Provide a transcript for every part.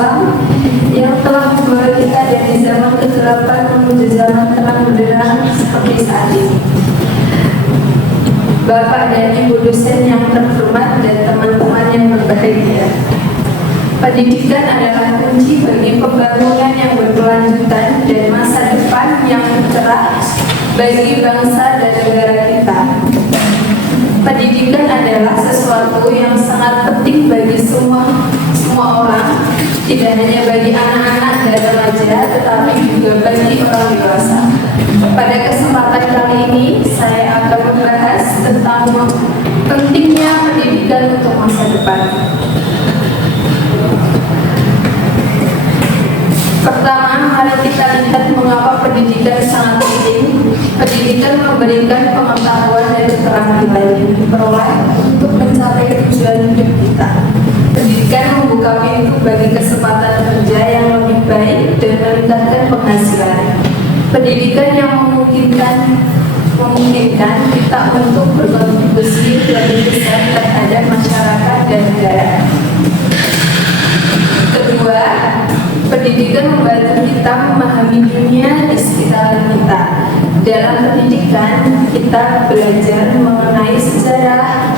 Wasallam yang telah membawa kita dari zaman kegelapan menuju zaman terang benderang seperti saat ini. Bapak dan Ibu dosen yang terhormat dan teman-teman yang berbahagia, pendidikan adalah kunci bagi pembangunan yang berkelanjutan dan masa depan yang cerah bagi bangsa dan negara kita. Pendidikan adalah sesuatu yang sangat penting bagi semua orang, tidak hanya bagi anak-anak dan remaja, tetapi juga bagi orang dewasa. Pada kesempatan kali ini, saya akan membahas tentang pentingnya pendidikan untuk masa depan. Pertama, mari kita lihat mengapa pendidikan sangat penting. Pendidikan memberikan pengetahuan dan keterampilan yang diperoleh untuk mencapai tujuan hidup kita. Pendidikan membuka pintu bagi kesempatan kerja yang lebih baik dan meningkatkan penghasilan. Pendidikan yang memungkinkan kita untuk berkontribusi lebih besar terhadap masyarakat dan negara. Kedua, pendidikan membantu kita memahami dunia di sekitar kita. Dalam pendidikan, kita belajar mengenai sejarah,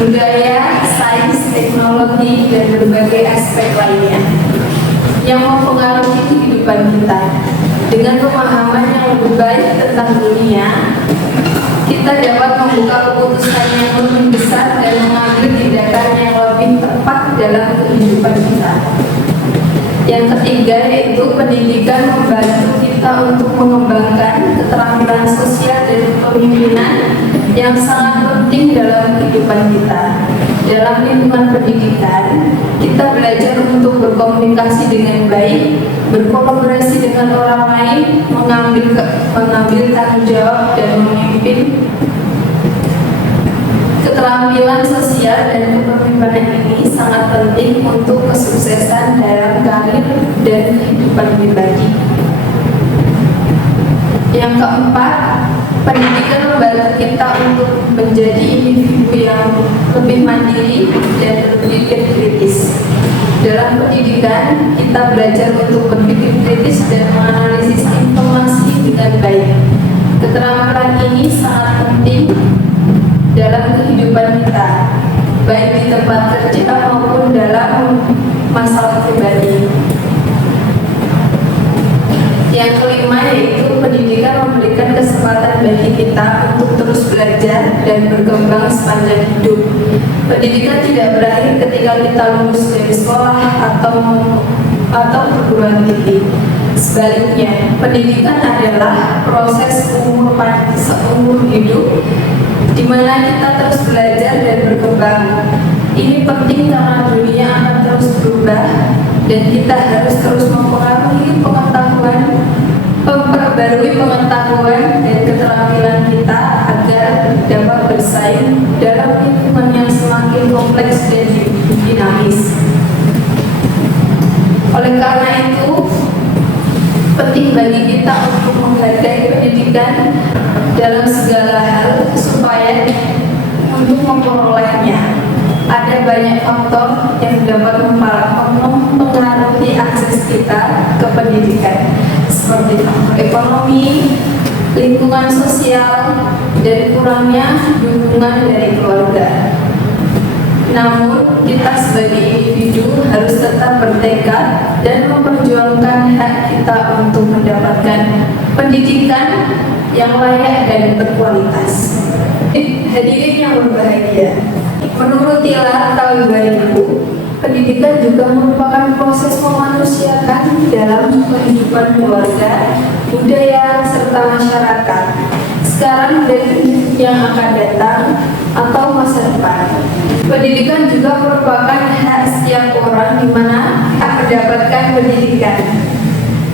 budaya, sains, teknologi, dan berbagai aspek lainnya yang mempengaruhi kehidupan kita. Dengan pemahaman yang lebih baik tentang dunia, kita dapat membuka keputusan yang lebih besar dan mengambil tindakan yang lebih tepat dalam kehidupan kita. Yang ketiga yaitu pendidikan membantu kita untuk mengembangkan keterampilan sosial dan kepemimpinan yang sangat penting dalam kehidupan kita. Dalam lingkungan pendidikan, kita belajar untuk berkomunikasi dengan baik, berkolaborasi dengan orang lain, mengambil tanggung jawab dan memimpin. Keterampilan sosial dan kepemimpinan ini sangat penting untuk kesuksesan dalam karir dan kehidupan pribadi. Yang keempat, pendidikan membantu kita untuk menjadi individu yang lebih mandiri dan berpikir kritis. Dalam pendidikan, kita belajar untuk berpikir kritis dan menganalisis informasi dengan baik. Keterampilan ini sangat penting dalam kehidupan kita, baik di tempat kerja maupun dalam masalah pribadi. Yang kelima yaitu pendidikan memberikan kesempatan bagi kita untuk terus belajar dan berkembang sepanjang hidup. Pendidikan tidak berakhir ketika kita lulus dari sekolah atau perguruan tinggi. Sebaliknya, pendidikan adalah proses seumur hidup di mana kita terus belajar dan berkembang. Ini penting karena dunia akan terus berubah dan kita harus terus memperbarui pengetahuan dan keterampilan kita agar dapat bersaing dalam lingkungan yang semakin kompleks dan dinamis. Oleh karena itu, penting bagi kita untuk menghargai pendidikan dalam segala hal supaya untuk memperolehnya ada banyak faktor yang dapat mempengaruhi akses kita ke pendidikan seperti faktor ekonomi, lingkungan sosial, dan kurangnya dukungan dari keluarga. Namun kita sebagai individu harus tetap bertekad dan memperjuangkan hak kita untuk mendapatkan pendidikan yang layak dan berkualitas. Hadirin yang berbahagia, menurut Tila tahun 2000, pendidikan juga merupakan proses memanusiakan dalam kehidupan keluarga, budaya, serta masyarakat sekarang dan yang akan datang atau masa depan. Pendidikan juga merupakan hak setiap orang di mana hak mendapatkan pendidikan.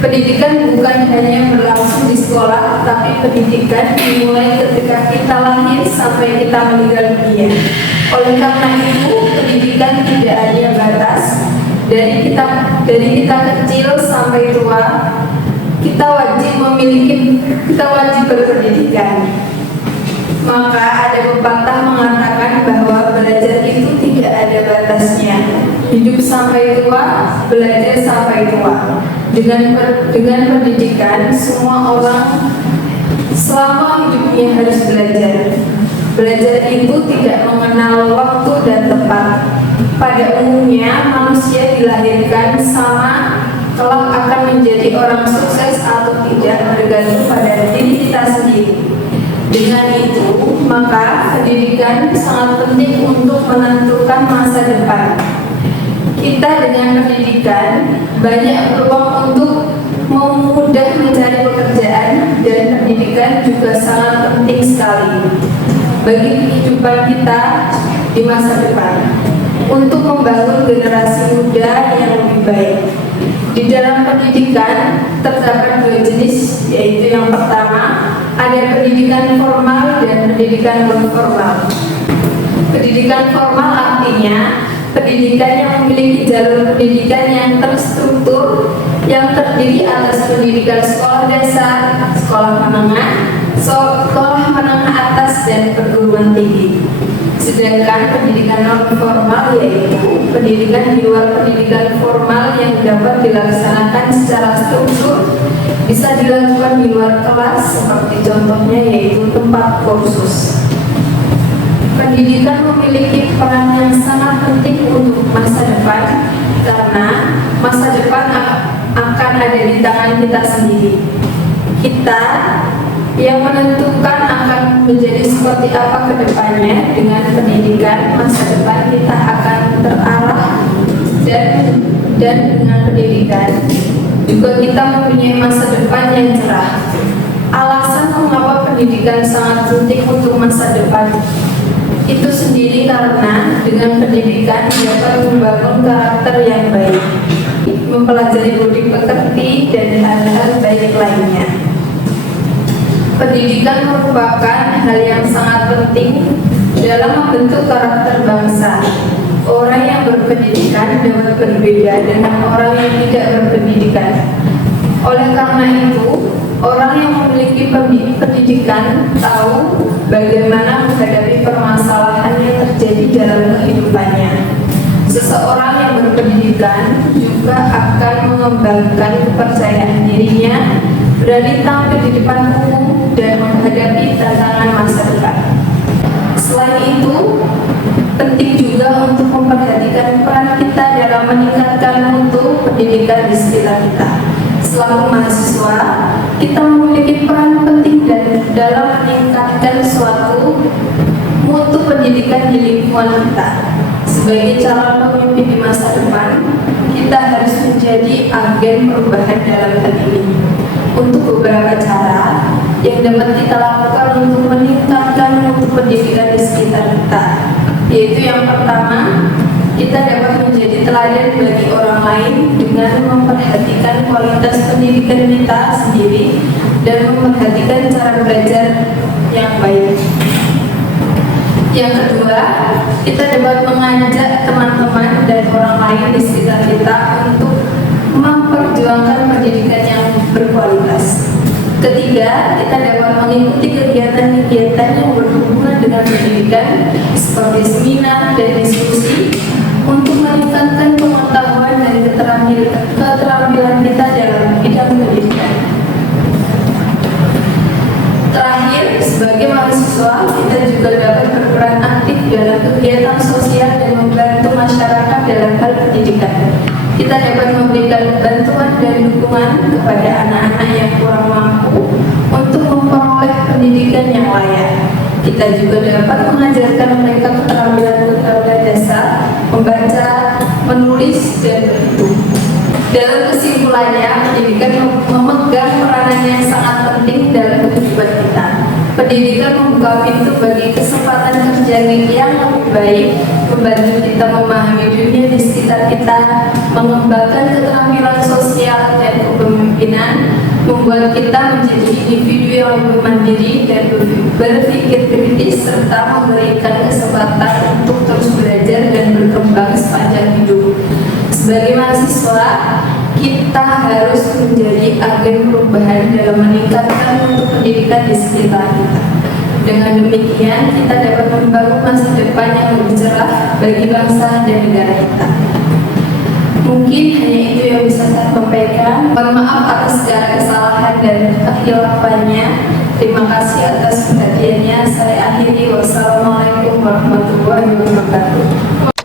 Pendidikan bukan hanya berlangsung di sekolah, tapi pendidikan dimulai ketika kita lahir sampai kita meninggal dunia. Oleh karena itu, pendidikan tidak ada batas. Dari kita kecil sampai tua, kita wajib berpendidikan. Maka ada pepatah mengatakan bahwa belajar itu tidak ada batasnya. hidup sampai tua, belajar sampai tua. Dengan pendidikan, semua orang selama hidupnya harus belajar. Belajar itu tidak mengenal waktu dan tempat. Pada umumnya, manusia dilahirkan sama, kelak akan menjadi orang sukses atau tidak bergantung pada diri kita sendiri. Dengan itu, maka pendidikan sangat penting untuk menentukan masa depan. Kita dengan pendidikan banyak peluang untuk mudah mencari pekerjaan, dan pendidikan juga sangat penting sekali bagi kehidupan kita di masa depan untuk membangun generasi muda yang lebih baik. Di dalam pendidikan terdapat dua jenis, yaitu yang pertama ada pendidikan formal dan pendidikan non formal. Pendidikan formal artinya pendidikan yang memiliki jalur pendidikan yang terstruktur, yang terdiri atas pendidikan sekolah dasar, sekolah menengah atas, dan perguruan tinggi. Sedangkan pendidikan non formal yaitu pendidikan di luar pendidikan formal yang dapat dilaksanakan secara struktur, bisa dilakukan di luar kelas, seperti contohnya yaitu tempat kursus. Pendidikan memiliki peran yang sangat penting untuk masa depan, karena masa depan akan ada di tangan kita sendiri. Kita yang menentukan akan menjadi seperti apa ke depannya. Dengan pendidikan, masa depan kita akan terarah, dan dengan pendidikan juga kita mempunyai masa depan yang cerah. Alasan mengapa pendidikan sangat penting untuk masa depan itu sendiri karena dengan pendidikan dapat membangun karakter yang baik, mempelajari budi pekerti, dan hal-hal baik lainnya. Pendidikan merupakan hal yang sangat penting dalam membentuk karakter bangsa. Orang yang berpendidikan dapat berbeda dengan orang yang tidak berpendidikan. Oleh karena itu, orang yang memiliki pendidikan tahu bagaimana menghadapi permasalahan yang terjadi dalam kehidupannya. Seseorang yang berpendidikan juga akan mengembangkan kepercayaan dirinya, berani tampil di depan umum, dan menghadapi tantangan masa depan. Selain itu, penting juga untuk memperhatikan peran kita dalam meningkatkan mutu pendidikan di sekitar kita. Selaku mahasiswa, kita memiliki peran penting dalam meningkatkan suatu mutu pendidikan di lingkungan kita. Sebagai calon pemimpin di masa depan, kita harus menjadi agen perubahan dalam hal ini. Untuk beberapa cara yang dapat kita lakukan untuk meningkatkan mutu pendidikan di sekitar kita, yaitu yang pertama, kita dapat menjadi teladan bagi orang lain dengan memperhatikan kualitas pendidikan kita sendiri dan memperhatikan cara belajar yang baik. Yang kedua, kita dapat mengajak teman-teman dan orang lain di sekitar kita untuk memperjuangkan pendidikan yang berkualitas. Ketiga, kita dapat mengikuti kegiatan-kegiatan yang berhubungan dengan pendidikan seperti seminar dan diskusi untuk meningkatkan pengetahuan dan keterampilan kita dalam bidang pendidikan. Terakhir, sebagai mahasiswa, kita juga dapat berperan aktif dalam kegiatan sosial dan membantu masyarakat dalam hal pendidikan. Kita dapat memberikan bantuan dan dukungan kepada anak-anak yang kurang mampu untuk memperoleh pendidikan yang layak. Kita juga dapat mengajarkan mereka keterampilan dasar, membaca, menulis, dan berhitung. Dalam kesimpulannya, pendidikan memegang peranan yang sangat penting dalam kehidupan kita. Pendidikan membuka pintu bagi kesempatan kerja yang lebih baik, membantu kita memahami dunia di sekitar kita, mengembangkan keterampilan sosial dan kepemimpinan, membuat kita menjadi individu yang lebih mandiri dan berpikir kritis, serta memberikan kesempatan untuk terus belajar dan berkembang sepanjang hidup. Sebagai mahasiswa, kita harus menjadi agen perubahan dalam meningkatkan mutu pendidikan di sekitar kita. Dengan demikian, kita dapat membangun masa depan yang lebih cerah bagi bangsa dan negara kita. Mungkin hanya itu yang bisa saya sampaikan. Mohon maaf atas segala kesalahan dan kehilafannya. Terima kasih atas perhatiannya. Saya akhiri. Wassalamualaikum warahmatullahi wabarakatuh.